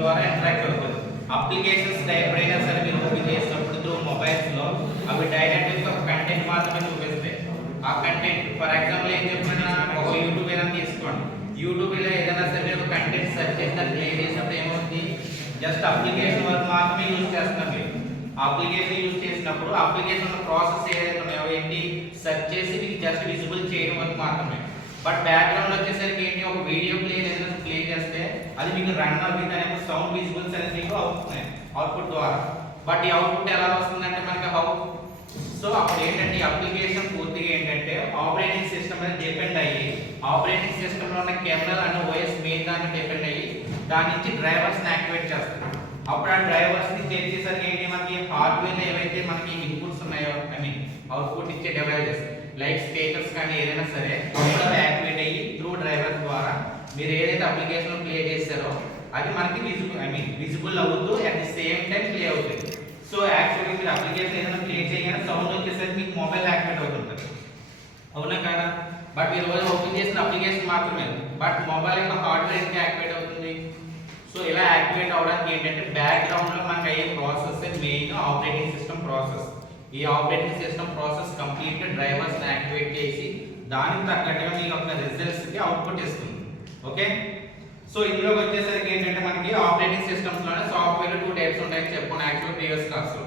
ద్వారా ఇంటరాక్ట్ అవుతుంది. అప్లికేషన్స్ ఎప్పుడైనా సరే మీరు ఓపెన్ చేసినప్పుడు త్రూ మొబైల్స్ లో అవి డైరెక్ట్ గా ఒక కంటెంట్ మాత్రమే చూపిస్తాయి. ఆ కంటెంట్ ఫర్ ఎగ్జాంపుల్ ఏం చెప్తున్నా, ఒక యూట్యూబ్ ఏదైనా తీసుకోండి. యూట్యూబ్ లో ఏదైనా సరే ఒక కంటెంట్ సెర్చ్ చేసి దాన్ని ప్లే చేసినప్పుడు ఏమవుతుంది, జస్ట్ అప్లికేషన్ వరకు మాత్రమే యూజ్ చేస్తున్నాం. మీరు అప్లికేషన్ యూజ్ చేసినప్పుడు అప్లికేషన్ ప్రాసెస్ ఏదైతే ఉన్నాయో ఏంటి సెర్చ్ చేసి మీకు జస్ట్ విజిబుల్ చేయడం వరకు మాత్రమే. బట్ బ్యాక్గ్రౌండ్ వచ్చేసరికి ఏంటి, ఒక వీడియో ప్లే చేస్తే అది మీకు రన్ అవుతుంది అనే సౌండ్ విజిబుల్స్ అనేది మీకు అవుతున్నాయి అవుట్పుట్ ద్వారా. బట్ ఈ అవుట్పుట్ ఎలా వస్తుందంటే మనకి సో అప్పుడు ఏంటంటే అప్లికేషన్ పూర్తిగా ఏంటంటే ఆపరేటింగ్ సిస్టమ్ మీద డిపెండ్ అయ్యి, ఆపరేటింగ్ సిస్టమ్ లో ఉన్న కెర్నల్ అనే ఓఎస్ మెయిన్ దాన్ని డిపెండ్ అయ్యి దాని నుంచి డ్రైవర్స్ ని యాక్టివేట్ చేస్తారు. అప్పుడు ఆ డ్రైవర్స్ ని చేసేసరికి ఏంటి, మనకి హార్డ్వేర్ ఏవైతే మనకి ఇన్పుట్స్ ఉన్నాయో ఐ మీన్ అవుట్పుట్ ఇచ్చే డివైజెస్ లైక్ స్పీకర్స్ కానీ ఏదైనా సరే అప్పుడు అవి యాక్టివేట్ అయ్యి త్రూ డ్రైవర్స్ ద్వారా మీరు ఏదైతే అప్లికేషన్ ప్లే చేశారో అది మనకి విజిబుల్ అవుతూ at the same time play అవుతుంది. సో యాక్చువల్లీ మీరు అప్లికేషన్ ఏదైనా ప్లే చేయగానే సౌండ్ వచ్చేసరికి మీకు మొబైల్ యాక్టివేట్ అవుతుంటుంది, అవునా కదా? బట్ మీరు ఓపెన్ చేసిన అప్లికేషన్ మాత్రమే, బట్ మొబైల్ యొక్క హార్డ్వేర్ ఇంకా యాక్టివేట్ అవుతుంది. సో ఇలా యాక్టివేట్ అవడానికి ఏంటంటే బ్యాక్గ్రౌండ్ లో మనకి అయ్యే process main operating system process. ఈ operating system process complete drivers ని యాక్టివేట్ చేసి దానికి తగ్గట్టుగా మీ యొక్క రిజల్ట్స్ కి అవుట్పుట్ ఇస్తుంది. ఓకే, సో ఇందులోకి వచ్చేసరికి ఏంటంటే మనకి ఆపరేటింగ్ సిస్టమ్స్ లోనే సాఫ్ట్వేర్ 2 టైప్స్ ఉంటాయని చెప్పుకున్నాం యాక్చువల్ ప్రీవియస్ క్లాస్ లో.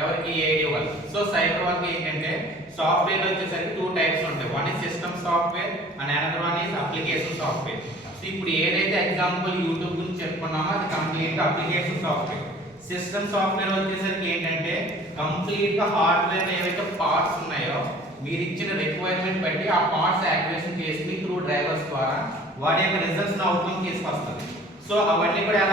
ఎవరికి ఏఐడి వాళ్ళు. సో సైబర్ వాళ్ళకి ఏంటంటే సాఫ్ట్వేర్ వచ్చేసరికి 2 టైప్స్ ఉంటాయి. One is system software and another one is application software. So ఇప్పుడు ఏదైతే ఎగ్జాంపుల్ యూట్యూబ్ గురించి చెప్పుకున్నామో అది complete application software. System software వచ్చేసరికి ఏంటంటే కంప్లీట్ గా హార్డ్వేర్ ఏవైతే పార్ట్స్ ఉన్నాయో మీరు ఇచ్చిన రిక్వైర్మెంట్ బట్టి ఆ పార్ట్స్ యాక్టివేషన్ చేసి త్రూ డ్రైవర్స్ ద్వారా వాటి యొక్క రిజల్ట్స్ అవుట్పుట్ తీసుకొస్తారు. సో అవన్నీ కూడా ఎలా